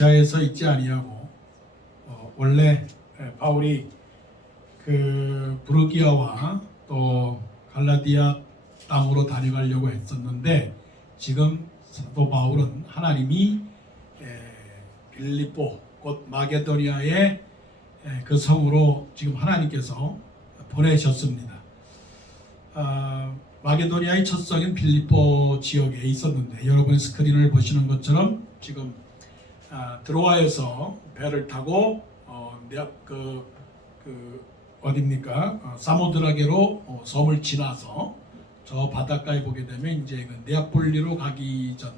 자에서 있지 아니하고 원래 바울이 그 부르기아와 또 갈라디아 땅으로 다녀가려고 했었는데 지금 사도 바울은 하나님이 빌립보 곧 마게도니아의 그 성으로 지금 하나님께서 보내셨습니다. 마게도니아의 첫 성인 빌립보 지역에 있었는데 여러분이 스크린을 보시는 것처럼 지금 드로아에서 배를 타고 어딥니까? 사모드라게로 섬을 지나서 저 바닷가에 보게 되면 이제 그 네아폴리로 가기 전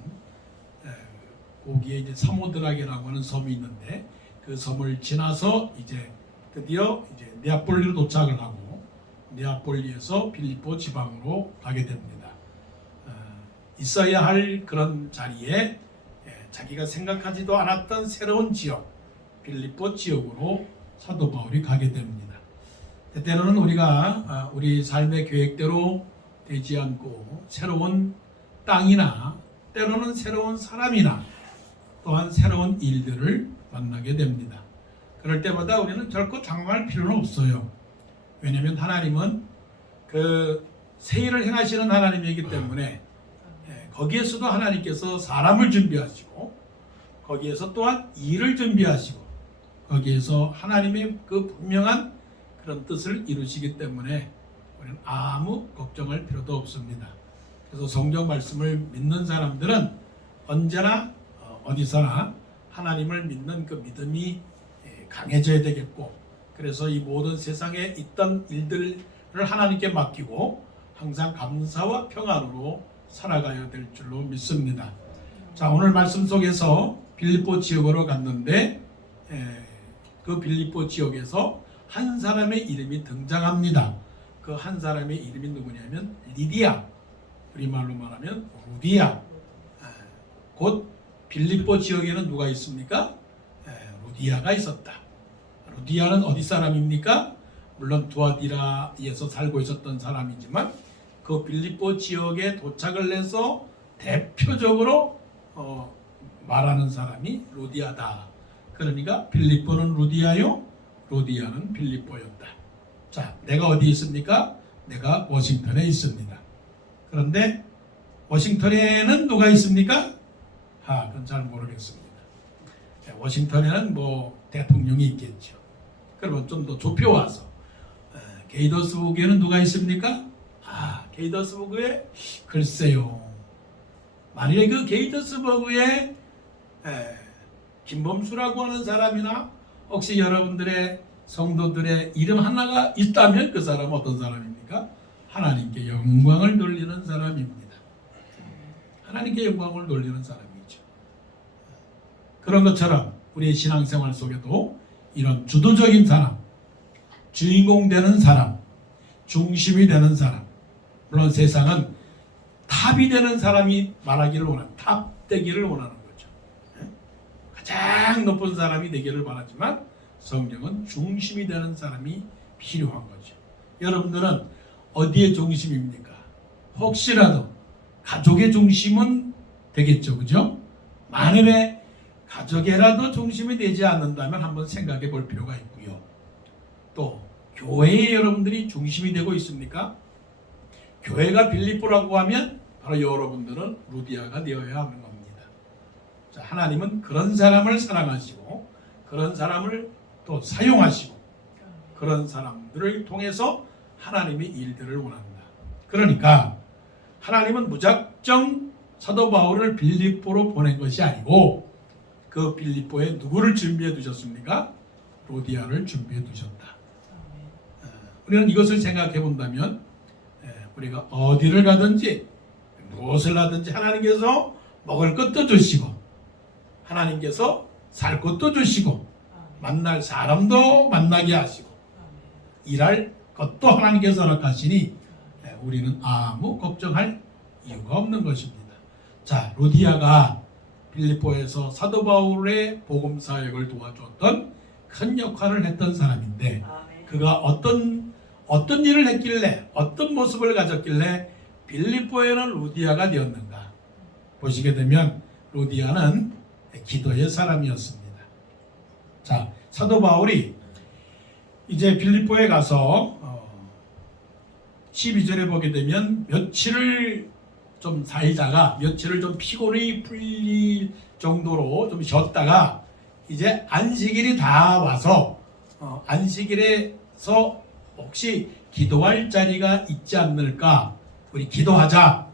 거기에 이제 사모드라게라고 하는 섬이 있는데 그 섬을 지나서 이제 드디어 이제 네아폴리로 도착을 하고 네아폴리에서 빌립보 지방으로 가게 됩니다. 있어야 할 그런 자리에 자기가 생각하지도 않았던 새로운 지역, 빌립보 지역으로 사도 바울이 가게 됩니다. 때때로는 우리가 우리 삶의 계획대로 되지 않고 새로운 땅이나 때로는 새로운 사람이나 또한 새로운 일들을 만나게 됩니다. 그럴 때마다 우리는 결코 당황할 필요는 없어요. 왜냐하면 하나님은 그 새 일을 행하시는 하나님이기 때문에 거기에서도 하나님께서 사람을 준비하시고 거기에서 또한 일을 준비하시고 거기에서 하나님의 그 분명한 그런 뜻을 이루시기 때문에 우리는 아무 걱정할 필요도 없습니다. 그래서 성경 말씀을 믿는 사람들은 언제나 어디서나 하나님을 믿는 그 믿음이 강해져야 되겠고 그래서 이 모든 세상에 있던 일들을 하나님께 맡기고 항상 감사와 평안으로 살아가야 될 줄로 믿습니다. 자, 오늘 말씀 속에서 빌립보 지역으로 갔는데 그 빌립보 지역에서 한 사람의 이름이 등장합니다. 그 한 사람의 이름이 누구냐면 리디아, 우리말로 말하면 루디아. 곧 빌립보 지역에는 누가 있습니까? 루디아가 있었다. 루디아는 어디 사람입니까? 물론 두아디라에서 살고 있었던 사람이지만 그 빌립보 지역에 도착을 해서 대표적으로 말하는 사람이 루디아다. 그러니까 빌립보는 루디아요, 루디아는 빌립보였다. 자, 내가 어디 있습니까? 내가 워싱턴에 있습니다. 그런데 워싱턴에는 누가 있습니까? 그건 잘 모르겠습니다. 워싱턴에는 뭐 대통령이 있겠죠. 그러면 좀 더 좁혀와서 게이더스부그에는 누가 있습니까? 게이더스부그에 글쎄요. 만일에 그 게이더스버그에 김범수라고 하는 사람이나 혹시 여러분들의 성도들의 이름 하나가 있다면 그 사람은 어떤 사람입니까? 하나님께 영광을 돌리는 사람입니다. 하나님께 영광을 돌리는 사람이죠. 그런 것처럼 우리의 신앙생활 속에도 이런 주도적인 사람, 주인공 되는 사람, 중심이 되는 사람, 물론 세상은 탑이 되는 사람이 말하기를 원하는, 탑 되기를 원하는 거죠. 가장 높은 사람이 되기를 바라지만 성경은 중심이 되는 사람이 필요한 거죠. 여러분들은 어디의 중심입니까? 혹시라도 가족의 중심은 되겠죠, 그죠? 만일에 가족에라도 중심이 되지 않는다면 한번 생각해 볼 필요가 있고요. 또 교회에 여러분들이 중심이 되고 있습니까? 교회가 빌립보라고 하면 바로 여러분들은 루디아가 되어야 하는 겁니다. 자, 하나님은 그런 사람을 사랑하시고 그런 사람을 또 사용하시고 그런 사람들을 통해서 하나님의 일들을 원한다. 그러니까 하나님은 무작정 사도 바울을 빌립보로 보낸 것이 아니고 그 빌립보에 누구를 준비해 두셨습니까? 루디아를 준비해 두셨다. 우리는 이것을 생각해 본다면 우리가 어디를 가든지 무엇을 하든지 하나님께서 먹을 것도 주시고 하나님께서 살 것도 주시고 만날 사람도 만나게 하시고 일할 것도 하나님께서 허락하시니 우리는 아무 걱정할 이유가 없는 것입니다. 자, 루디아가 빌립보에서 사도 바울의 복음 사역을 도와줬던 큰 역할을 했던 사람인데 그가 어떤 일을 했길래 어떤 모습을 가졌길래 빌립보에는 루디아가 되었는가 보시게 되면 루디아는 기도의 사람이었습니다. 자, 사도 바울이 이제 빌립보에 가서 12절에 보게 되면 며칠을 좀 살다가 며칠을 좀 피곤이 풀릴 정도로 좀 쉬었다가 이제 안식일이 다 와서 안식일에서 혹시 기도할 자리가 있지 않을까, 우리 기도하자,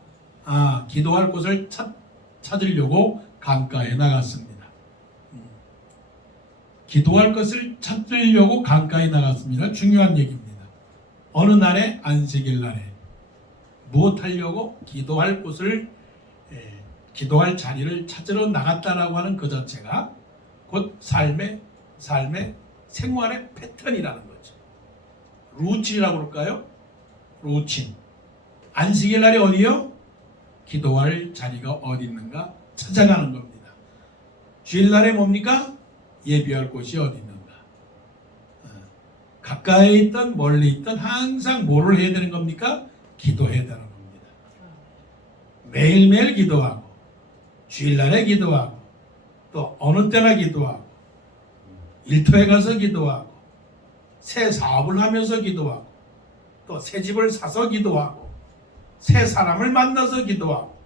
기도할 곳을 찾으려고 강가에 나갔습니다. 기도할 것을 찾으려고 강가에 나갔습니다. 중요한 얘기입니다. 어느 날에? 안식일 날에. 무엇하려고? 기도할 곳을, 기도할 자리를 찾으러 나갔다라고 하는 그 자체가 곧 삶의 생활의 패턴이라는 거죠. 루틴이라고 그럴까요? 루틴. 안식일 날이 어디요? 기도할 자리가 어디 있는가 찾아가는 겁니다. 주일날에 뭡니까? 예비할 곳이 어디 있는가. 가까이 있든 멀리 있든 항상 뭐를 해야 되는 겁니까? 기도해야 되는 겁니다. 매일매일 기도하고, 주일날에 기도하고, 또 어느 때나 기도하고, 일터에 가서 기도하고, 새 사업을 하면서 기도하고, 또 새 집을 사서 기도하고, 새 사람을 만나서 기도하고.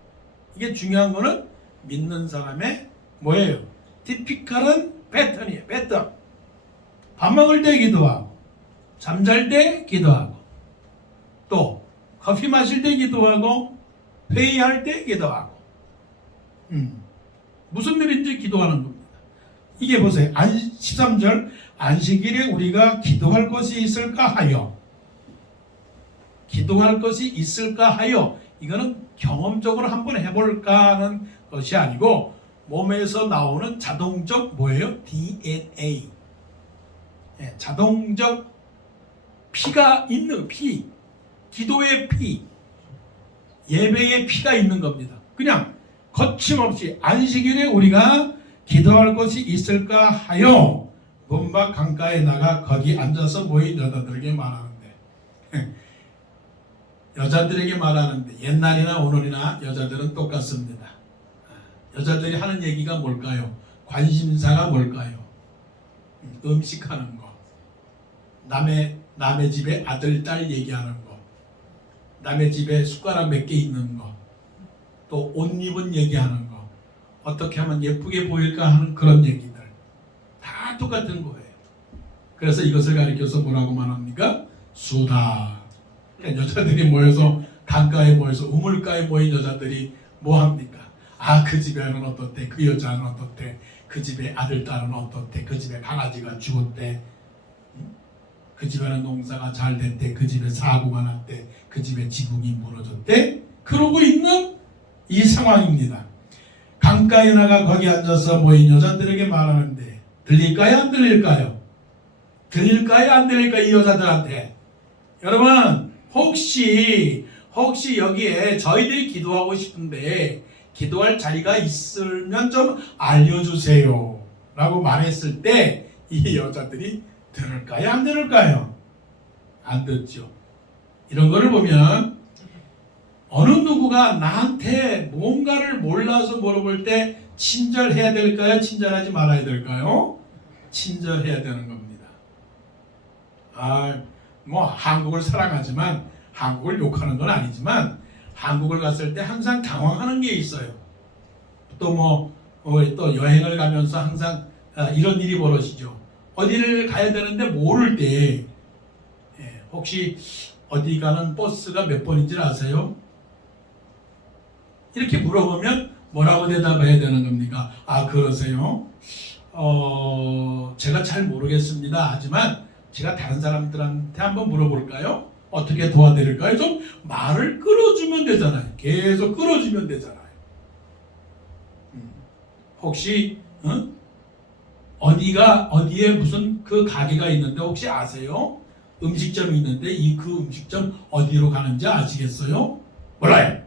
이게 중요한 거는 믿는 사람의 뭐예요? 티피컬한 패턴이에요. 패턴. 밥 먹을 때 기도하고, 잠잘 때 기도하고, 또 커피 마실 때 기도하고, 회의할 때 기도하고. 무슨 일인지 기도하는 겁니다. 이게 보세요. 13절 안식일에 우리가 기도할 것이 있을까 하여, 기도할 것이 있을까 하여, 이거는 경험적으로 한번 해볼까 하는 것이 아니고 몸에서 나오는 자동적 뭐예요? DNA. 자동적 피가 있는 피, 기도의 피, 예배의 피가 있는 겁니다. 그냥 거침없이 안식일에 우리가 기도할 것이 있을까 하여 문밖 강가에 나가 거기 앉아서 모인 여자들에게 말하는데, 여자들에게 말하는데 옛날이나 오늘이나 여자들은 똑같습니다. 여자들이 하는 얘기가 뭘까요? 관심사가 뭘까요? 음식하는 거, 남의 집에 아들, 딸 얘기하는 거, 남의 집에 숟가락 몇 개 있는 거, 또 옷 입은 얘기하는 거, 어떻게 하면 예쁘게 보일까 하는 그런 얘기들, 다 똑같은 거예요. 그래서 이것을 가리켜서 뭐라고 말합니까? 수다. 그러니까 여자들이 모여서 강가에 모여서 우물가에 모인 여자들이 뭐 합니까? 그 집에는 어떻대, 그 여자는 어떻대, 그 집에 아들, 딸은 어떻대, 그 집에 강아지가 죽었대, 그 집에는 농사가 잘 됐대, 그 집에 사고가 났대, 그 집에 지붕이 무너졌대. 그러고 있는 이 상황입니다. 강가에 나가 거기 앉아서 모인 여자들에게 말하는데 들릴까요? 안 들릴까요? 들릴까요? 안 들릴까요? 이 여자들한테. 여러분, 혹시 여기에 저희들이 기도하고 싶은데 기도할 자리가 있으면 좀 알려주세요 라고 말했을 때 이 여자들이 들을까요? 안 들을까요? 안 듣죠. 이런 거를 보면 어느 누구가 나한테 뭔가를 몰라서 물어볼 때 친절해야 될까요? 친절하지 말아야 될까요? 친절해야 되는 겁니다. 한국을 사랑하지만, 한국을 욕하는 건 아니지만 한국을 갔을 때 항상 당황하는 게 있어요. 또 또 여행을 가면서 항상 이런 일이 벌어지죠. 어디를 가야 되는데 모를 때, 혹시 어디 가는 버스가 몇 번인지 아세요? 이렇게 물어보면 뭐라고 대답해야 되는 겁니까? 그러세요? 제가 잘 모르겠습니다. 하지만 제가 다른 사람들한테 한번 물어볼까요? 어떻게 도와드릴까요? 좀 말을 끌어주면 되잖아요. 계속 끌어주면 되잖아요. 혹시 어디에 무슨 그 가게가 있는데 혹시 아세요? 음식점이 있는데 그 음식점 어디로 가는지 아시겠어요? 몰라요.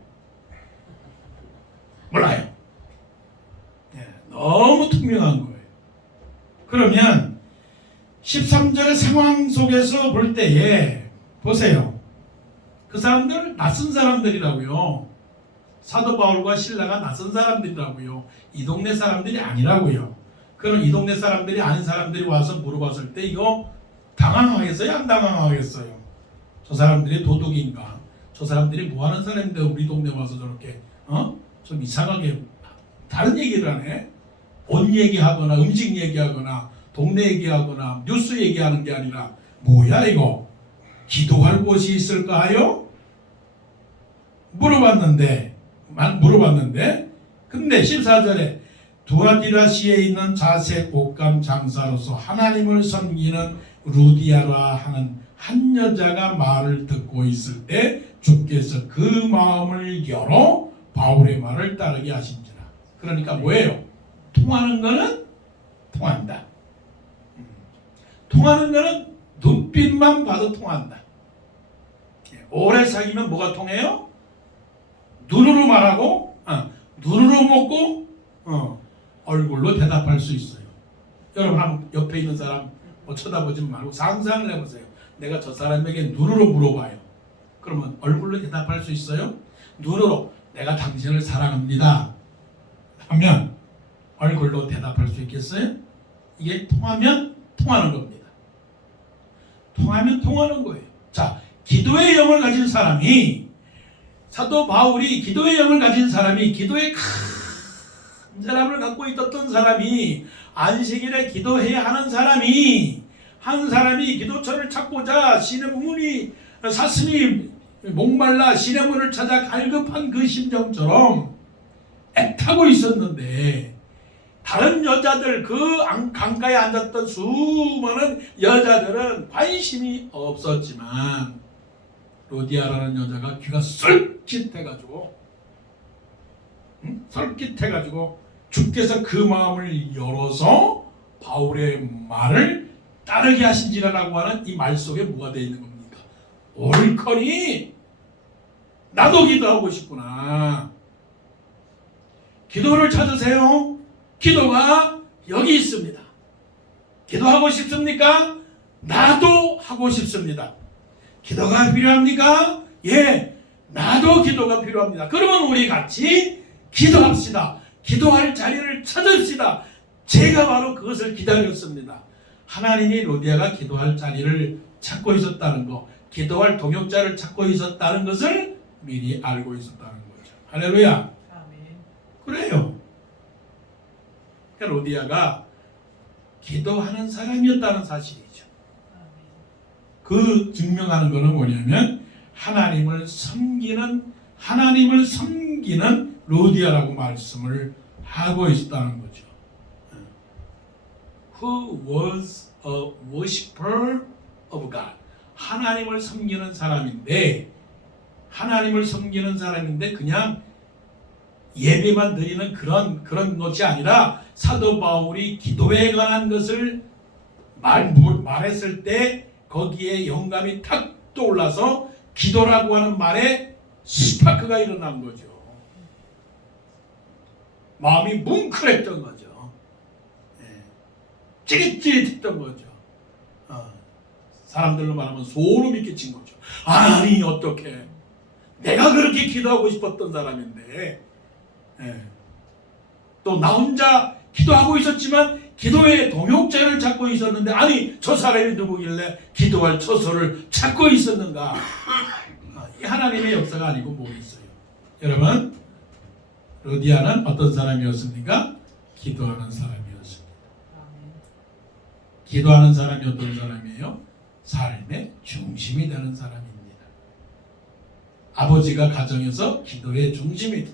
너무 투명한 거예요. 그러면 13절 상황 속에서 볼 때에 보세요. 그 사람들 낯선 사람들이라고요. 사도 바울과 신라가 낯선 사람들이라고요. 이 동네 사람들이 아니라고요. 그럼 이 동네 사람들이 아닌 사람들이 와서 물어봤을 때 이거 당황하겠어요? 안 당황하겠어요? 저 사람들이 도둑인가? 저 사람들이 뭐하는 사람인데 우리 동네 와서 저렇게 좀 이상하게 다른 얘기를 하네? 옷 얘기하거나 음식 얘기하거나 동네 얘기하거나 뉴스 얘기하는 게 아니라 뭐야 이거? 기도할 곳이 있을까요? 물어봤는데 근데 14절에 두아디라시에 있는 자색 옷감 장사로서 하나님을 섬기는 루디아라 하는 한 여자가 말을 듣고 있을 때 주께서 그 마음을 열어 바울의 말을 따르게 하신지라. 그러니까 뭐예요? 통하는 거는 통한다. 통하는 거는 눈빛만 봐도 통한다. 오래 사귀면 뭐가 통해요? 눈으로 말하고 눈으로 먹고 얼굴로 대답할 수 있어요. 여러분 한번 옆에 있는 사람 쳐다보지 말고 상상을 해보세요. 내가 저 사람에게 눈으로 물어봐요. 그러면 얼굴로 대답할 수 있어요? 눈으로 내가 당신을 사랑합니다 하면 얼굴로 대답할 수 있겠어요? 이게 통하면 통하는 겁니다. 통하면 통하는 거예요. 자, 기도의 영을 가진 사람이, 사도 바울이 기도의 영을 가진 사람이, 기도의 큰 사람을 갖고 있었던 사람이, 안식일에 기도해야 하는 사람이, 한 사람이 기도처를 찾고자 시냇문이 사슴이 목말라 시냇문을 찾아 갈급한 그 심정처럼 애타고 있었는데, 다른 여자들, 그 강가에 앉았던 수많은 여자들은 관심이 없었지만 로디아라는 여자가 귀가 솔깃해가지고 주께서 그 마음을 열어서 바울의 말을 따르게 하신지라라고 하는 이 말 속에 뭐가 되어 있는 겁니까? 옳거니 나도 기도하고 싶구나. 기도를 찾으세요. 기도가 여기 있습니다. 기도하고 싶습니까? 나도 하고 싶습니다. 기도가 필요합니까? 예, 나도 기도가 필요합니다. 그러면 우리 같이 기도합시다. 기도할 자리를 찾읍시다. 제가 바로 그것을 기다렸습니다. 하나님이 로디아가 기도할 자리를 찾고 있었다는 것, 기도할 동역자를 찾고 있었다는 것을 미리 알고 있었다는 거죠. 할렐루야. 그래요. 로디아가 기도하는 사람이었다는 사실이죠. 그 증명하는 것은 뭐냐면 하나님을 섬기는 로디아라고 말씀을 하고 있었다는 거죠. Who was a worshiper of God. 하나님을 섬기는 사람인데 그냥 예배만 드리는 그런 것이 아니라 사도 바울이 기도에 관한 것을 말했을 때 거기에 영감이 탁 떠올라서 기도라고 하는 말에 스파크가 일어난 거죠. 마음이 뭉클했던 거죠. 찌릿찌릿했던 거죠. 사람들로 말하면 소름이 끼친 거죠. 아니 어떻게 내가 그렇게 기도하고 싶었던 사람인데 또 나 혼자 기도하고 있었지만 기도의 동역자를 찾고 있었는데 아니 저 사람이 누구길래 기도할 처소를 찾고 있었는가. 이 하나님의 역사가 아니고 뭐겠어요. 여러분 로디아는 어떤 사람이었습니까? 기도하는 사람이었습니다. 기도하는 사람이 어떤 사람이에요? 삶의 중심이 되는 사람입니다. 아버지가 가정에서 기도의 중심이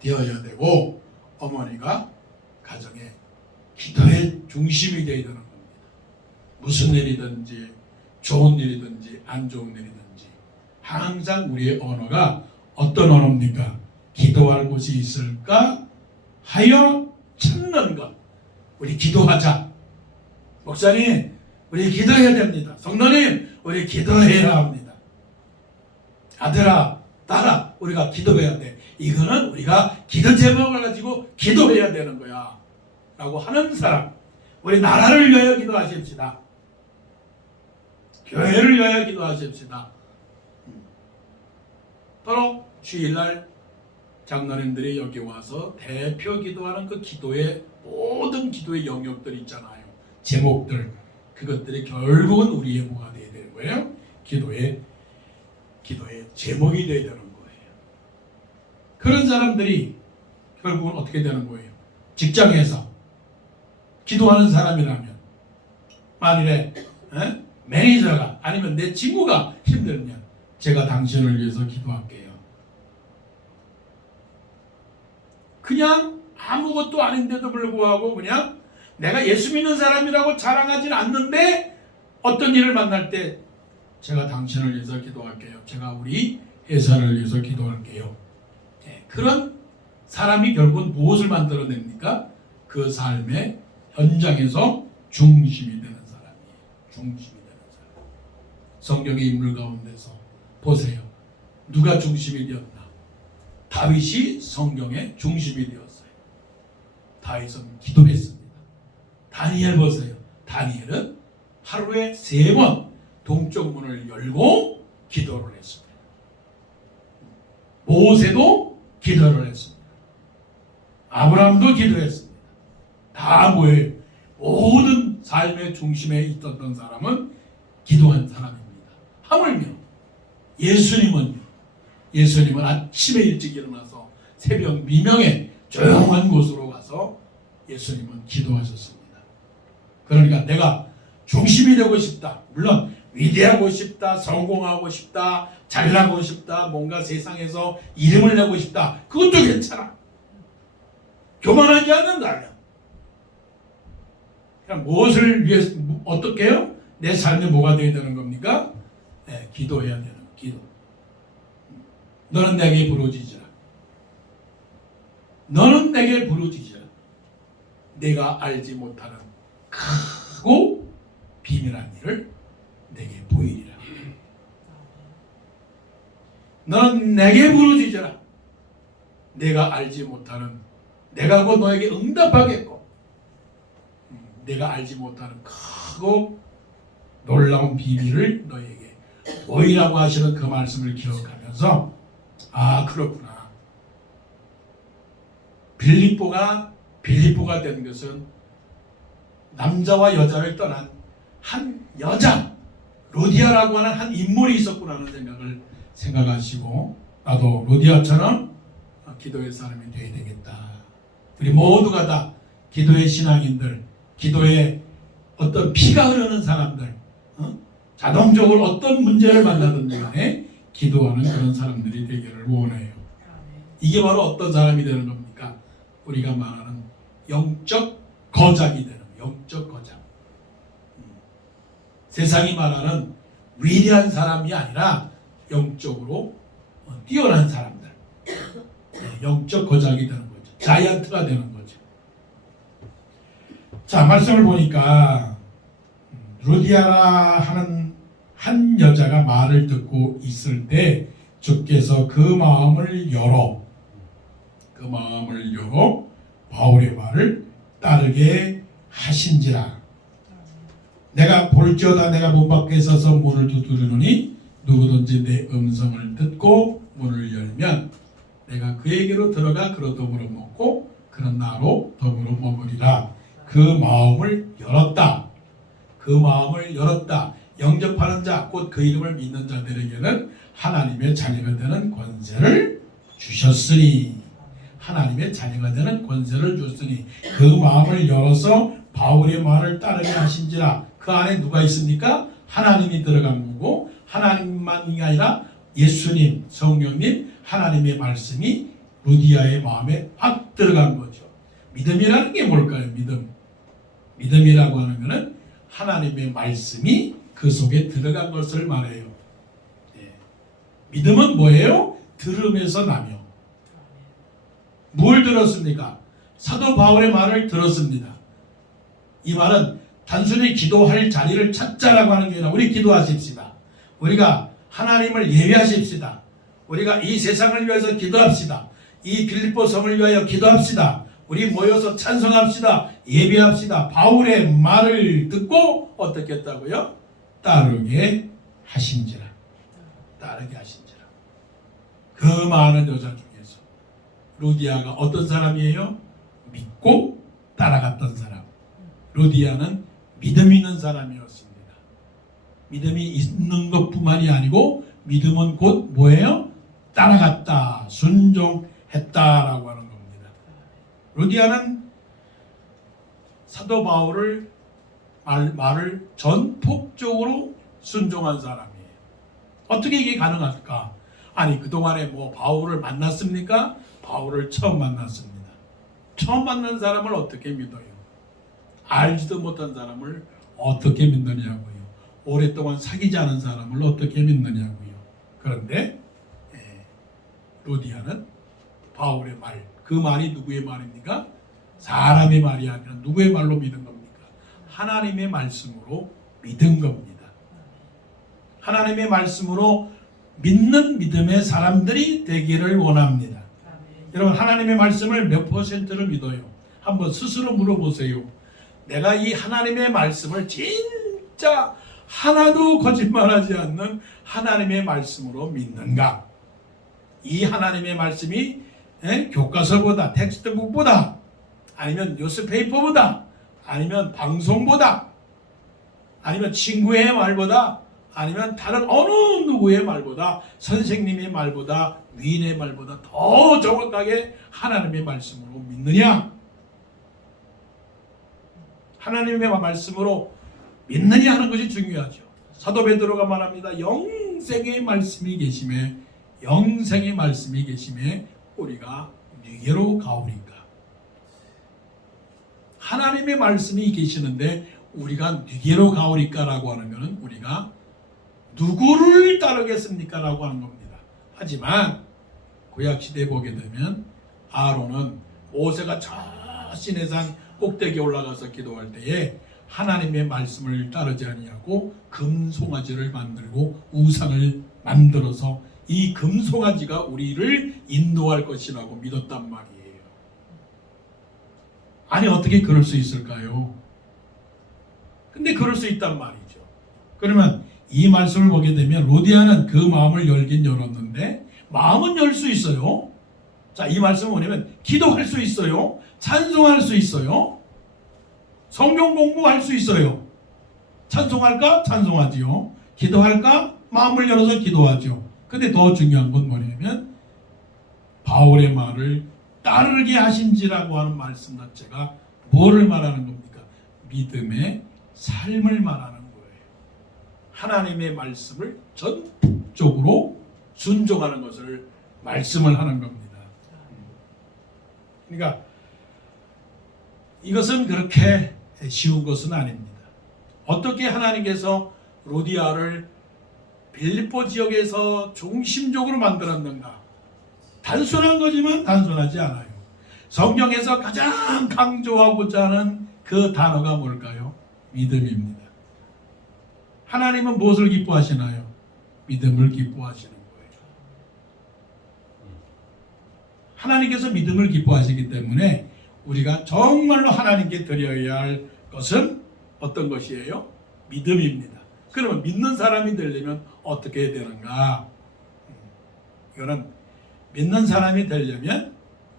되어야 되고 어머니가 가정의 기도의 중심이 되어야 되는 겁니다. 무슨 일이든지 좋은 일이든지 안 좋은 일이든지 항상 우리의 언어가 어떤 언어입니까? 기도할 곳이 있을까 하여 찾는 것. 우리 기도하자. 목사님 우리 기도해야 됩니다. 성도님 우리 기도해야 합니다. 아들아 딸아 우리가 기도해야 돼. 이거는 우리가 기도 제목을 가지고 기도해야 되는 거야 라고 하는 사람. 우리 나라를 위하여 기도하십시다. 교회를 위하여 기도하십시다. 바로 주일날 장로님들이 여기 와서 대표 기도하는 그 기도의 모든 기도의 영역들 있잖아요. 제목들, 그것들이 결국은 우리의 뭐가 되어야 되는 거예요? 기도의 제목이 되어야 되는 거예요. 그런 사람들이 결국은 어떻게 되는 거예요? 직장에서 기도하는 사람이라면, 만일에 매니저가 아니면 내 친구가 힘들면 제가 당신을 위해서 기도할게요. 그냥 아무것도 아닌데도 불구하고 그냥 내가 예수 믿는 사람이라고 자랑하지는 않는데 어떤 일을 만날 때 제가 당신을 위해서 기도할게요. 제가 우리 회사를 위해서 기도할게요. 그런 사람이 결국은 무엇을 만들어냅니까? 그 삶의 현장에서 중심이 되는 사람이에요. 중심이 되는 사람. 성경의 인물 가운데서 보세요. 누가 중심이 되었나? 다윗이 성경의 중심이 되었어요. 다윗은 기도했습니다. 다니엘 보세요. 다니엘은 하루에 3번 동쪽 문을 열고 기도를 했습니다. 모세도 기도를 했습니다. 아브라함도 기도했습니다. 다 뭐예요? 모든 삶의 중심에 있었던 사람은 기도한 사람입니다. 하물며 예수님은 아침에 일찍 일어나서 새벽 미명에 조용한 곳으로 가서 예수님은 기도하셨습니다. 그러니까 내가 중심이 되고 싶다. 물론 위대하고 싶다. 성공하고 싶다. 잘나고 싶다. 뭔가 세상에서 이름을 내고 싶다. 그것도 괜찮아. 교만하지 않는다면. 그냥 무엇을 위해서 어떻게 해요? 내 삶에 뭐가 되어야 되는 겁니까? 네, 기도해야 되는 기도. 너는 내게 부르짖으라. 너는 내게 부르짖으라. 내가 알지 못하는 크고 비밀한 일을 내게 보이리라. 너는 내게 부르짖으라. 내가 알지 못하는, 내가 곧 너에게 응답하겠고, 내가 알지 못하는 크고 놀라운 비밀을 너에게 보이라고 하시는 그 말씀을 기억하면서, 아, 그렇구나. 빌립보가 된 것은 남자와 여자를 떠난 한 여자, 로디아라고 하는 한 인물이 있었구나는 생각을 생각하시고, 나도 로디아처럼 기도의 사람이 되어야 되겠다. 우리 모두가 다 기도의 신앙인들, 기도의 어떤 피가 흐르는 사람들, 자동적으로 어떤 문제를 만나든지 간에 기도하는 그런 사람들이 되기를 원해요. 이게 바로 어떤 사람이 되는 겁니까? 우리가 말하는 영적 거장이 되는, 영적 거장. 세상이 말하는 위대한 사람이 아니라 영적으로 뛰어난 사람들, 영적 거장이 되는 거죠. 자이언트가 되는 거죠. 자, 말씀을 보니까 루디아라 하는 한 여자가 말을 듣고 있을 때 주께서 그 마음을 열어 바울의 말을 따르게 하신지라. 내가 볼지어다 내가 문 밖에 서서 문을 두드리노니 누구든지 내 음성을 듣고 문을 열면 내가 그에게로 들어가 그로 더불어 먹고 그는 나로 더불어 먹으리라. 그 마음을 열었다. 영접하는 자, 곧 그 이름을 믿는 자들에게는 하나님의 자녀가 되는 권세를 주셨으니, 하나님의 자녀가 되는 권세를 줬으니 그 마음을 열어서 바울의 말을 따르게 하신지라. 그 안에 누가 있습니까? 하나님이 들어간 거고, 하나님만이 아니라 예수님, 성령님, 하나님의 말씀이 루디아의 마음에 확 들어간 거죠. 믿음이라는 게 뭘까요? 믿음이라고 하는 것은 하나님의 말씀이 그 속에 들어간 것을 말해요. 믿음은 뭐예요? 들음에서 나며. 뭘 들었습니까? 사도 바울의 말을 들었습니다. 이 말은 단순히 기도할 자리를 찾자라고 하는 게 아니라 우리 기도하십시다. 우리가 하나님을 예배하십시다. 우리가 이 세상을 위해서 기도합시다. 이 빌립보 성을 위하여 기도합시다. 우리 모여서 찬송합시다. 예배합시다. 바울의 말을 듣고 어떻게 했다고요? 따르게 하신지라. 그 많은 여자 중에서 루디아가 어떤 사람이에요? 믿고 따라갔던 사람. 루디아는 믿음 있는 사람이었습니다. 믿음이 있는 것뿐만이 아니고 믿음은 곧 뭐예요? 따라갔다, 순종했다라고 하는 겁니다. 루디아는 사도 바울을 말을 전폭적으로 순종한 사람이에요. 어떻게 이게 가능할까? 아니 그동안에 뭐 바울을 만났습니까? 바울을 처음 만났습니다. 처음 만난 사람을 어떻게 믿어요? 알지도 못한 사람을 어떻게 믿느냐고요. 오랫동안 사귀지 않은 사람을 어떻게 믿느냐고요. 그런데 루디아는 바울의 말, 그 말이 누구의 말입니까? 사람의 말이 아니라 누구의 말로 믿은 겁니까? 하나님의 말씀으로 믿은 겁니다. 하나님의 말씀으로 믿는 믿음의 사람들이 되기를 원합니다. 여러분 하나님의 말씀을 몇 퍼센트를 믿어요? 한번 스스로 물어보세요. 내가 이 하나님의 말씀을 진짜 하나도 거짓말하지 않는 하나님의 말씀으로 믿는가? 이 하나님의 말씀이 교과서보다 텍스트북보다 아니면 뉴스페이퍼보다 아니면 방송보다 아니면 친구의 말보다 아니면 다른 어느 누구의 말보다 선생님의 말보다 위인의 말보다 더 정확하게 하나님의 말씀으로 믿느냐? 하나님의 말씀으로 믿느냐 하는 것이 중요하죠. 사도 베드로가 말합니다. 영생의 말씀이 계심에 영생의 말씀이 계심에 우리가 누게로 가오리까. 하나님의 말씀이 계시는데 우리가 누게로 가오리까라고 하는 것은 우리가 누구를 따르겠습니까? 라고 하는 겁니다. 하지만 구약시대에 보게 되면 아론은 모세가 저 시내산 꼭대기에 올라가서 기도할 때에 하나님의 말씀을 따르지 아니하고 금송아지를 만들고 우상을 만들어서 이 금송아지가 우리를 인도할 것이라고 믿었단 말이에요. 아니 어떻게 그럴 수 있을까요? 근데 그럴 수 있단 말이죠. 그러면 이 말씀을 보게 되면 루디아는 그 마음을 열긴 열었는데 마음은 열 수 있어요. 자, 이 말씀은 뭐냐면 기도할 수 있어요. 찬송할 수 있어요. 성경 공부할 수 있어요. 찬송할까? 찬송하지요. 기도할까? 마음을 열어서 기도하죠. 근데 더 중요한 건 뭐냐면 바울의 말을 따르게 하신지라고 하는 말씀 자체가 뭐를 말하는 겁니까? 믿음의 삶을 말하는 거예요. 하나님의 말씀을 전폭적으로 순종하는 것을 말씀을 하는 겁니다. 그러니까 이것은 그렇게 쉬운 것은 아닙니다. 어떻게 하나님께서 루디아를 빌립보 지역에서 중심적으로 만들었는가? 단순한 거지만 단순하지 않아요. 성경에서 가장 강조하고자 하는 그 단어가 뭘까요? 믿음입니다. 하나님은 무엇을 기뻐하시나요? 믿음을 기뻐하시는 거예요. 하나님께서 믿음을 기뻐하시기 때문에 우리가 정말로 하나님께 드려야 할 것은 어떤 것이에요? 믿음입니다. 그러면 믿는 사람이 되려면 어떻게 해야 되는가? 이거는 믿는 사람이 되려면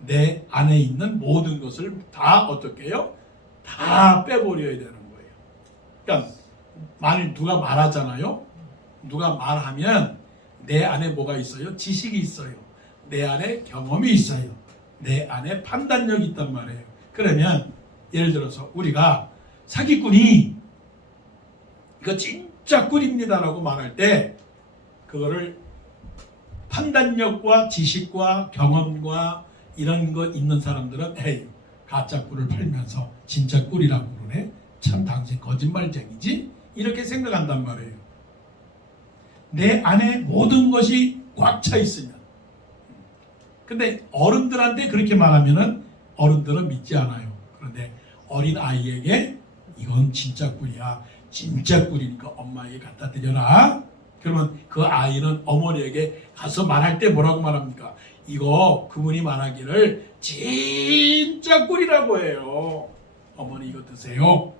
내 안에 있는 모든 것을 다 어떻게 해요? 다 빼버려야 되는 거예요. 그러니까 만일 누가 말하잖아요. 누가 말하면 내 안에 뭐가 있어요? 지식이 있어요. 내 안에 경험이 있어요. 내 안에 판단력이 있단 말이에요. 그러면 예를 들어서 우리가 사기꾼이 이거 진짜 꿀입니다라고 말할 때 그거를 판단력과 지식과 경험과 이런 거 있는 사람들은 에이 가짜 꿀을 팔면서 진짜 꿀이라고 그러네. 참 당신 거짓말쟁이지? 이렇게 생각한단 말이에요. 내 안에 모든 것이 꽉 차 있으면. 근데 어른들한테 그렇게 말하면은 어른들은 믿지 않아요. 그런데 어린 아이에게 이건 진짜 꿀이야. 진짜 꿀이니까 엄마에게 갖다 드려라. 그러면 그 아이는 어머니에게 가서 말할 때 뭐라고 말합니까? 이거 그분이 말하기를 진짜 꿀이라고 해요. 어머니 이거 드세요.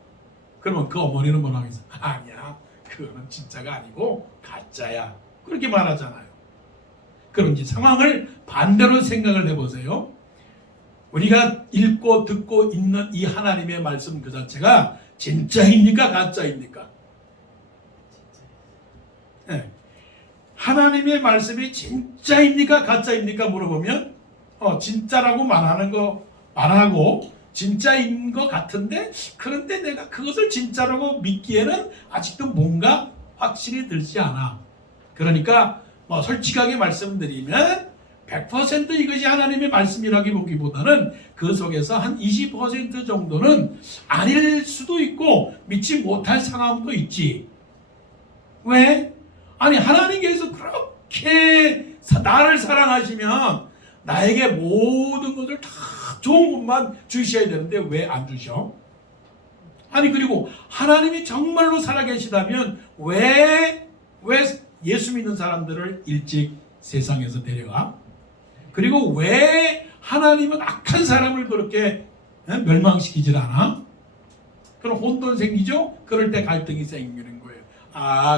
그러면 그 어머니는 뭐라고 해서 아니야. 그거는 진짜가 아니고 가짜야. 그렇게 말하잖아요. 그런지 상황을 반대로 생각을 해보세요. 우리가 읽고 듣고 있는 이 하나님의 말씀 그 자체가 진짜입니까? 가짜입니까? 네. 하나님의 말씀이 진짜입니까? 가짜입니까? 물어보면 진짜라고 말하고 진짜인 것 같은데, 그런데 내가 그것을 진짜라고 믿기에는 아직도 뭔가 확신이 들지 않아. 그러니까 솔직하게 말씀드리면 100% 이것이 하나님의 말씀이라기 보기보다는 그 속에서 한 20% 정도는 아닐 수도 있고 믿지 못할 상황도 있지. 왜? 아니, 하나님께서 그렇게 나를 사랑하시면 나에게 모든 것을 다 좋은 것만 주셔야 되는데 왜 안 주셔? 아니, 그리고 하나님이 정말로 살아계시다면 왜 예수 믿는 사람들을 일찍 세상에서 데려가? 그리고 왜 하나님은 악한 사람을 그렇게 멸망시키질 않아? 그럼 혼돈 생기죠? 그럴 때 갈등이 생기는 거예요.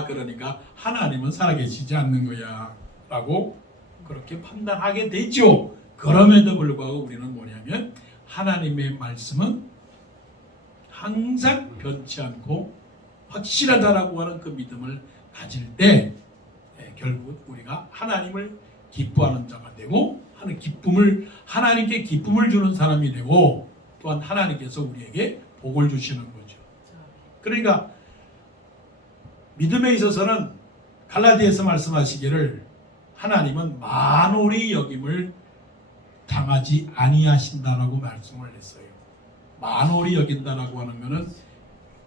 그러니까 하나님은 살아계시지 않는 거야 라고 그렇게 판단하게 되죠. 그럼에도 불구하고 우리는 뭐냐면 하나님의 말씀은 항상 변치 않고 확실하다라고 하는 그 믿음을 가질 때 결국 우리가 하나님을 기뻐하는 자가 되고 하나님께 기쁨을 주는 사람이 되고, 또한 하나님께서 우리에게 복을 주시는 거죠. 그러니까 믿음에 있어서는 갈라디아에서 말씀하시기를 하나님은 만홀히 여김을 당하지 아니하신다라고 말씀을 했어요. 만홀히 여긴다라고 하는 것은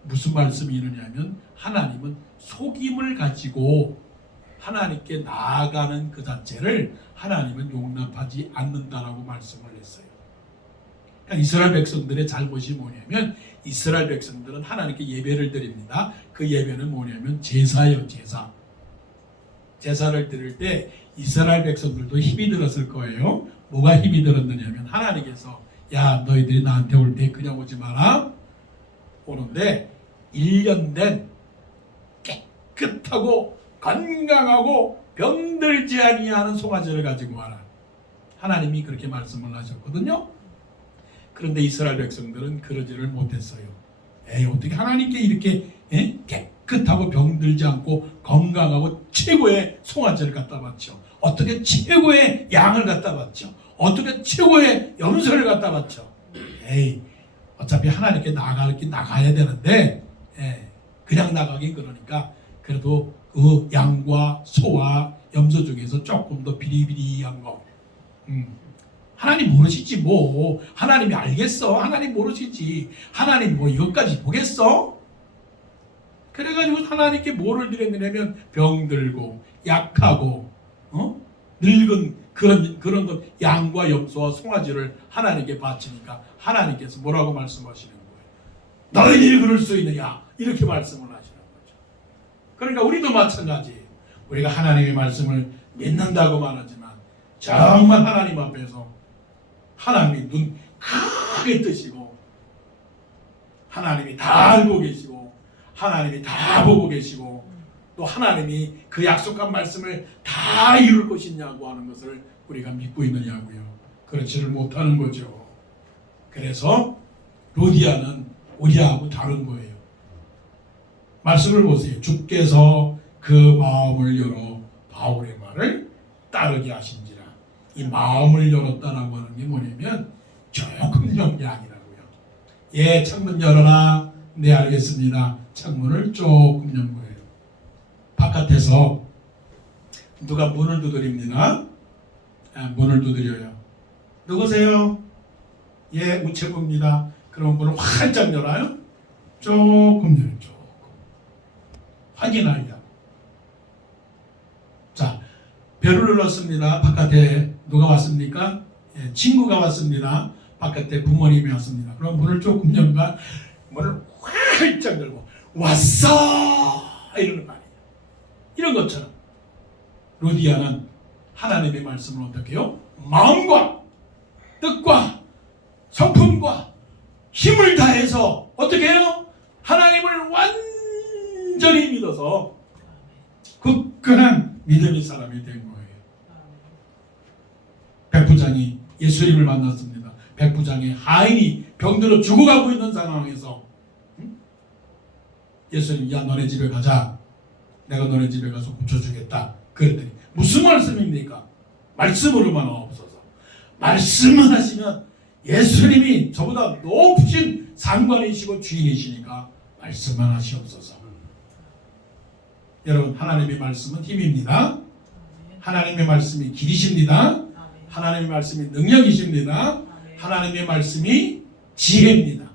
무슨 말씀이 있느냐면 하나님은 속임을 가지고 하나님께 나아가는 그 자체를 하나님은 용납하지 않는다라고 말씀을 했어요. 그러니까 이스라엘 백성들의 잘못이 뭐냐면 이스라엘 백성들은 하나님께 예배를 드립니다. 그 예배는 뭐냐면 제사예요. 제사를 드릴 때 이스라엘 백성들도 힘이 들었을 거예요. 뭐가 힘이 들었느냐면 하나님께서 야, 너희들이 나한테 올 때 그냥 오지 마라. 오는데 1년 된 깨끗하고 건강하고 병들지 아니하는 송아지를 가지고 와라. 하나님이 그렇게 말씀을 하셨거든요. 그런데 이스라엘 백성들은 그러지를 못했어요. 어떻게 하나님께 이렇게 깨끗하고 병들지 않고 건강하고 최고의 송아지를 갖다 바쳐? 어떻게 최고의 양을 갖다 바쳐? 어떻게 최고의 염소를 갖다 바쳐? 어차피 하나님께 나가야 되는데 그냥 나가긴 그러니까 그래도 그 양과 소와 염소 중에서 조금 더 비리비리한 거. 하나님 모르시지 뭐. 하나님이 알겠어. 하나님 모르시지. 하나님 뭐 이것까지 보겠어? 그래가지고 하나님께 뭐를 드렸느냐면 병들고 약하고 늙은 그런 것 양과 염소와 송아지를 하나님께 바치니까 하나님께서 뭐라고 말씀하시는 거예요? 너희들이 그럴 수 있느냐? 이렇게 말씀을 하시는 거죠. 그러니까 우리도 마찬가지예요. 우리가 하나님의 말씀을 믿는다고 말하지만 정말 하나님 앞에서 하나님이 눈 크게 뜨시고 하나님이 다 알고 계시고 하나님이 다 보고 계시고 또 하나님이 그 약속한 말씀을 다 이룰 것이냐고 하는 것을 우리가 믿고 있느냐고요. 그렇지를 못하는 거죠. 그래서 루디아는 우리하고 다른 거예요. 말씀을 보세요. 주께서 그 마음을 열어 바울의 말을 따르게 하신지라. 이 마음을 열었다라고 하는 게 뭐냐면 조금 연 게 아니라고요. 창문 열어라. 네, 알겠습니다. 창문을 조금 연 거예요. 바깥에서 누가 문을 두드립니다. 문을 두드려요. 누구세요? 우체부입니다. 그럼 문을 활짝 열어요. 조금 열어요. 조금. 확인하려고. 자, 벨을 눌렀습니다. 바깥에 누가 왔습니까? 친구가 왔습니다. 바깥에 부모님이 왔습니다. 그럼 문을 조금 열면 문을 활짝 열고 왔어! 이러는 거 아니에요. 이런 것처럼 루디아는 하나님의 말씀을 어떻게 해요? 마음과 뜻과 성품과 힘을 다해서 어떻게 해요? 하나님을 완전히 믿어서 굳건한 믿음의 사람이 된 거예요. 백부장이 예수님을 만났습니다. 백부장의 하인이 병들어 죽어가고 있는 상황에서 예수님, 야 너네 집에 가자. 내가 너네 집에 가서 고쳐주겠다. 그랬더니 무슨 말씀입니까? 말씀으로만 없어서. 말씀을 하시면 예수님이 저보다 높으신 상관이시고 주인이시니까 말씀만 하시옵소서. 여러분, 하나님의 말씀은 힘입니다. 하나님의 말씀이 길이십니다. 하나님의 말씀이 능력이십니다. 하나님의 말씀이 지혜입니다.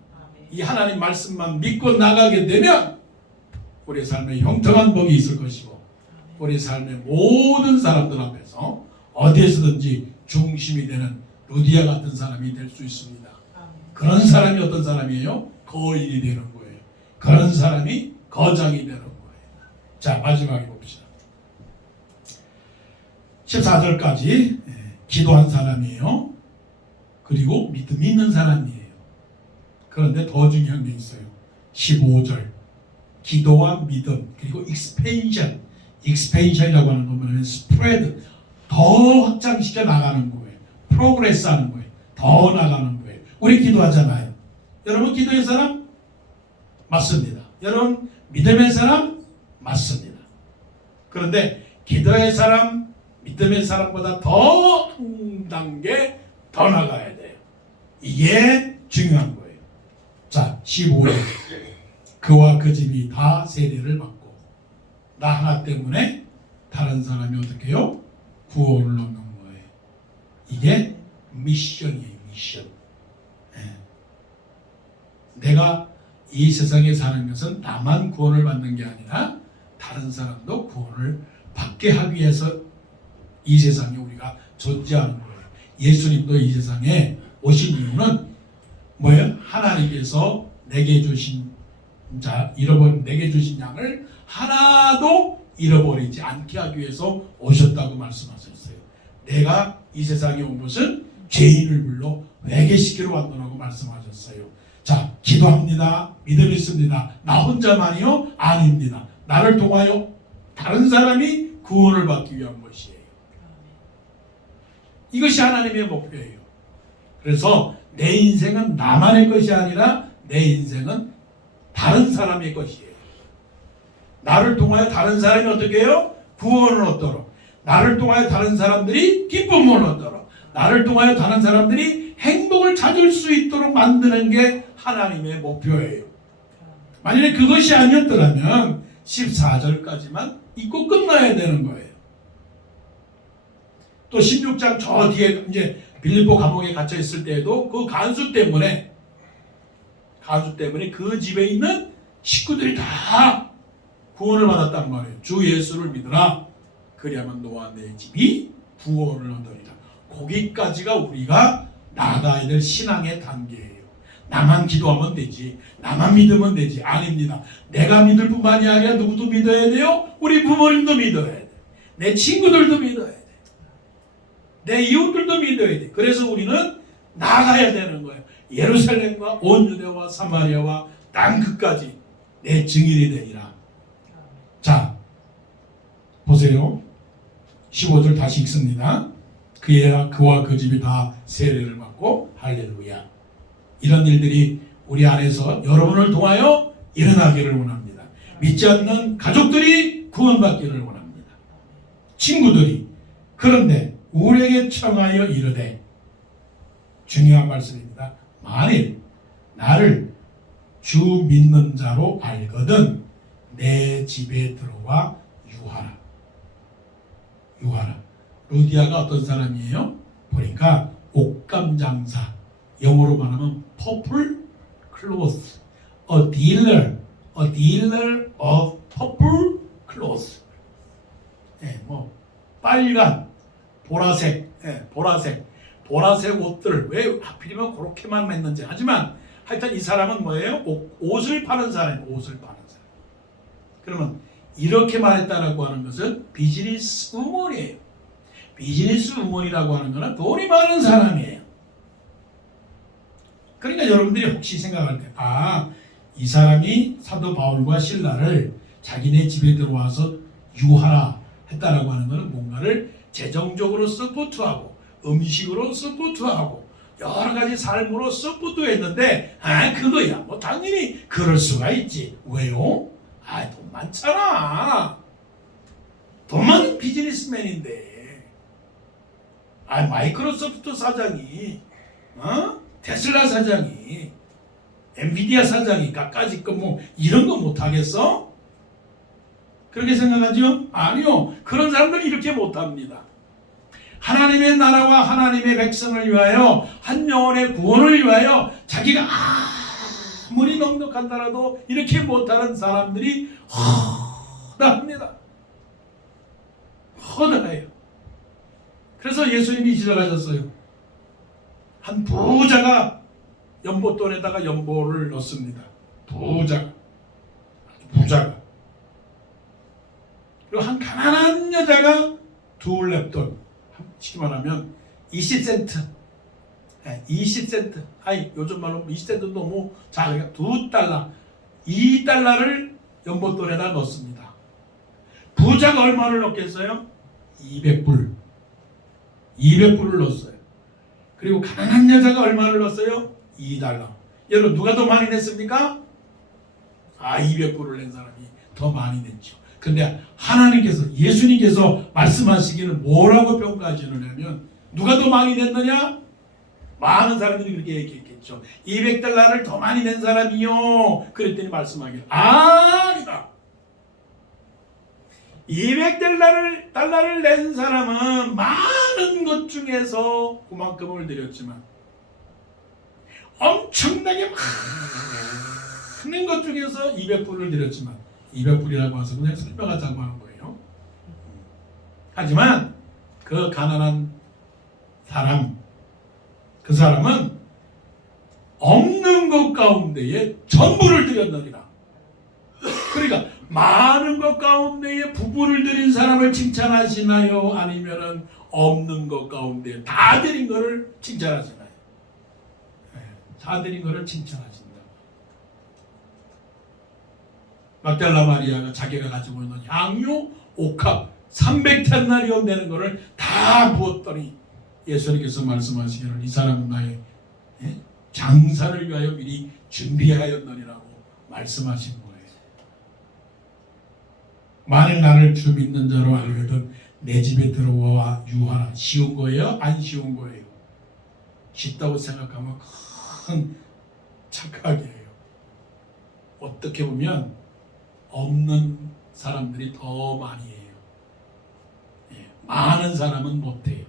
이 하나님 말씀만 믿고 나가게 되면 우리 삶에 형통한 복이 있을 것이고 우리 삶의 모든 사람들 앞에서 어디에서든지 중심이 되는 루디아 같은 사람이 될 수 있습니다. 그런 사람이 어떤 사람이에요? 거인이 되는 거예요. 그런 사람이 거장이 되는 거예요. 자, 마지막에 봅시다. 14절까지 기도한 사람이에요. 그리고 믿음이 있는 사람이에요. 그런데 더 중요한 게 있어요. 15절 기도와 믿음 그리고 익스펜션이라고 하는 건 뭐냐면 스프레드, 더 확장시켜 나가는 거예요. 프로그레스 하는 거예요. 더 나가는 거예요. 우리 기도하잖아요. 여러분 기도의 사람? 맞습니다. 여러분 믿음의 사람? 맞습니다. 그런데 기도의 사람, 믿음의 사람보다 더 한 단계 더 나가야 돼요. 이게 중요한 거예요. 자, 15절 그와 그 집이 다 세례를 받고 나 하나 때문에 다른 사람이 어떻게 해요? 구원을 얻는 거예요. 이게 미션이에요. 미션. 내가 이 세상에 사는 것은 나만 구원을 받는 게 아니라 다른 사람도 구원을 받게 하기 위해서 이 세상에 우리가 존재하는 거예요. 예수님도 이 세상에 오신 이유는 뭐예요? 하나님께서 내게 주신 내게 주신 양을 하나도 잃어버리지 않게 하기 위해서 오셨다고 말씀하셨어요. 내가 이 세상에 온 것은 죄인을 불러 회개시키러 왔다고 말씀하셨어요. 자, 기도합니다. 믿음 있습니다. 나 혼자만이요? 아닙니다. 나를 통하여 다른 사람이 구원을 받기 위한 것이에요. 이것이 하나님의 목표예요. 그래서 내 인생은 나만의 것이 아니라 내 인생은 다른 사람의 것이에요. 나를 통하여 다른 사람이 어떻게 해요? 구원을 얻도록. 나를 통하여 다른 사람들이 기쁨을 얻도록. 나를 통하여 다른 사람들이 행복을 찾을 수 있도록 만드는 게 하나님의 목표예요. 만약에 그것이 아니었더라면 14절까지만 읽고 끝나야 되는 거예요. 또 16장 저 뒤에 이제 빌립보 감옥에 갇혀 있을 때에도 그 간수 때문에 그 집에 있는 식구들이 다 구원을 받았단 말이에요. 주 예수를 믿으라. 그리하면 너와 내 집이 구원을 얻으리라. 거기까지가 우리가 나아가야 될 신앙의 단계예요. 나만 기도하면 되지, 나만 믿으면 되지. 아닙니다. 내가 믿을 뿐만이 아니라 누구도 믿어야 돼요? 우리 부모님도 믿어야 돼. 내 친구들도 믿어야 돼. 내 이웃들도 믿어야 돼. 그래서 우리는 나가야 되는 거예요. 예루살렘과 온 유대와 사마리아와 땅 끝까지 내 증인이 되리라. 자, 보세요. 15절 다시 읽습니다. 그와 그 집이 다 세례를 받고 할렐루야. 이런 일들이 우리 안에서 여러분을 통하여 일어나기를 원합니다. 믿지 않는 가족들이 구원받기를 원합니다. 친구들이. 그런데 우리에게 청하여 이르되, 중요한 말씀입니다. 만일 나를 주 믿는 자로 알거든 내 집에 들어와 유하라. 유하라. 루디아가 어떤 사람이에요? 보니까 옷감 장사, 영어로 말하면 purple clothes, a dealer of purple clothes. 뭐 빨간, 보라색, 보라색 옷들을 왜 하필이면 그렇게만 맺는지. 하지만 하여튼 이 사람은 뭐예요? 옷을 파는 사람이에요. 옷을 파는 사람. 그러면 이렇게 말했다라고 하는 것은 비즈니스 우먼이에요. 비즈니스 우먼이라고 하는 것은 돈이 많은 사람이에요. 그러니까 여러분들이 혹시 생각할 때, 이 사람이 사도 바울과 실라를 자기네 집에 들어와서 유하라 했다라고 하는 것은 뭔가를 재정적으로 서포트하고 음식으로 서포트하고 여러 가지 삶으로 서포트했는데 그거야 뭐 당연히 그럴 수가 있지. 왜요? 돈 많잖아. 돈 많은 비즈니스맨인데 마이크로소프트 사장이 테슬라 사장이 엔비디아 사장이 까까지 뭐 이런 거 못하겠어? 그렇게 생각하죠? 아니요. 그런 사람들 이렇게 못합니다. 하나님의 나라와 하나님의 백성을 위하여 한 영혼의 구원을 위하여 자기가 아무리 넉넉한다라도 이렇게 못하는 사람들이 허다합니다. 허다해요. 그래서 예수님이 지적하셨어요. 한 부자가 연못돈에다가 연보를 넣습니다. 부자가. 그리고 한 가난한 여자가 두 랩돈, 쉽게 말하면 20센트. 요즘 말로 20센트 너무 작으니까 $2, $2를 연못돈에다 넣습니다. 부자가 얼마를 넣겠어요? 200불을 넣었어요. 그리고 가난한 여자가 얼마를 넣었어요? $2. 여러분 누가 더 많이 냈습니까? 200불을 낸 사람이 더 많이 냈죠. 근데 하나님께서 예수님께서 말씀하시기는 뭐라고 평가하시느냐면 누가 더 많이 냈느냐? 많은 사람들이 그렇게 얘기했겠죠. $200를 더 많이 낸 사람이요. 그랬더니 말씀하기를 아니다. $200를 낸 사람은 많은 것 중에서 그만큼을 드렸지만 엄청나게 많은 것 중에서 200불을 드렸지만 200불이라고 해서 그냥 설명하자고 하는 거예요. 하지만 그 가난한 사람, 그 사람은 없는 것 가운데에 전부를 드렸느니라. 그러니까 많은 것 가운데에 부분을 드린 사람을 칭찬하시나요? 아니면은 없는 것 가운데 다 드린 것을 칭찬하시나요? 다 드린 것을 칭찬하신다. 막달라 마리아가 자기가 가지고 있는 양유, 옥합 300데나리온 되는 것을 다 부었더니 예수님께서 말씀하시기를 이 사람은 나의 장사를 위하여 미리 준비하였느니라고 말씀하신 거예요. 만일 나를 주 믿는 자로 알거든 내 집에 들어와 유하라. 쉬운 거예요? 안 쉬운 거예요? 쉽다고 생각하면 큰 착각이에요. 어떻게 보면 없는 사람들이 더 많이 해요. 많은 사람은 못해요.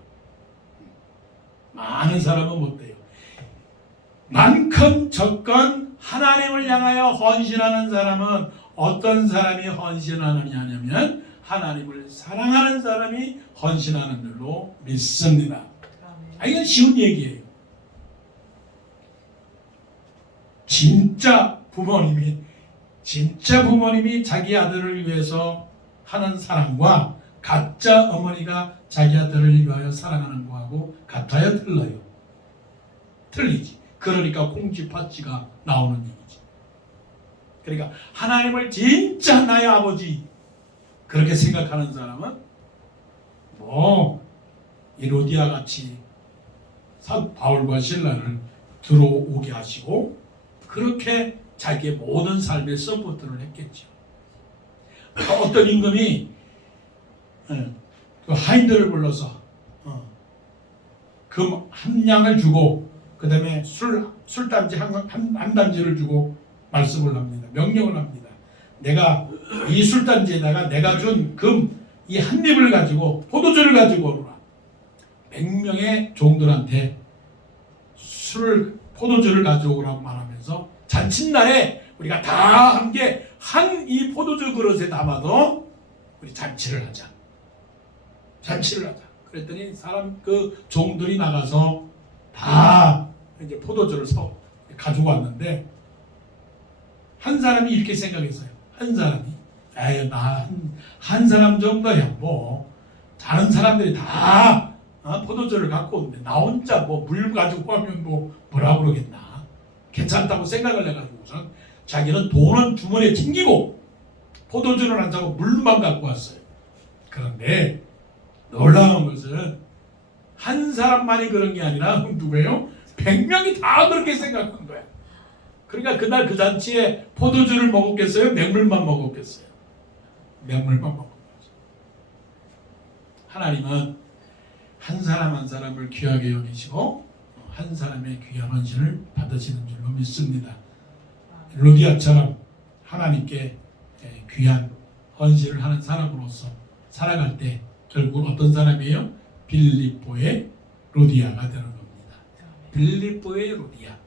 많은 사람은 못해요. 많건 적건 하나님을 향하여 헌신하는 사람은 어떤 사람이 헌신하느냐 하면 하나님을 사랑하는 사람이 헌신하는 줄로 믿습니다. 이건 쉬운 얘기예요. 진짜 부모님이 자기 아들을 위해서 하는 사랑과 가짜 어머니가 자기 아들을 위하여 사랑하는 거하고 같아요? 틀려요? 틀리지. 그러니까 콩쥐팥쥐가 나오는 얘기지. 그러니까 하나님을 진짜 나의 아버지 그렇게 생각하는 사람은 이로디아 같이 바울과 신라를 들어오게 하시고 그렇게 자기의 모든 삶에 서포트를 했겠죠. 어떤 임금이 그 하인들을 불러서 금 한 양을 주고 그 다음에 술단지 한 단지를 주고 말씀을 합니다. 명령을 합니다. 내가 이 술단지에다가 내가 준 금 이 한 입을 가지고 포도주를 가지고 오라. 100명의 종들한테 포도주를 가져오라고 말하면서 잔칫날에 우리가 다 함께 한 이 포도주 그릇에 담아서 우리 잔치를 하자. 그랬더니 그 종들이 나가서 다 이제 포도주를 가지고 왔는데 한 사람이 이렇게 생각했어요. 한 사람이 나 한 사람 정도야 뭐 다른 사람들이 다 포도주를 갖고 오는데 나 혼자 물 가지고 하면 뭐라 그러겠나. 괜찮다고 생각을 해가지고 우선 자기는 돈은 주머니에 챙기고 포도주를 안 사고 물만 갖고 왔어요. 그런데 놀라운 것은 한 사람만이 그런 게 아니라 누구예요? 100명이 다 그렇게 생각한 거야. 그러니까 그날 그 잔치에 포도주를 먹었겠어요? 맹물만 먹었겠어요? 맹물만 먹은 거죠. 하나님은 한 사람 한 사람을 귀하게 여기시고 한 사람의 귀한 헌신을 받으시는 줄로 믿습니다. 로디아처럼 하나님께 귀한 헌신을 하는 사람으로서 살아갈 때 결국 어떤 사람이에요? 빌립보의 로디아가 되는 겁니다. 빌립보의 로디아.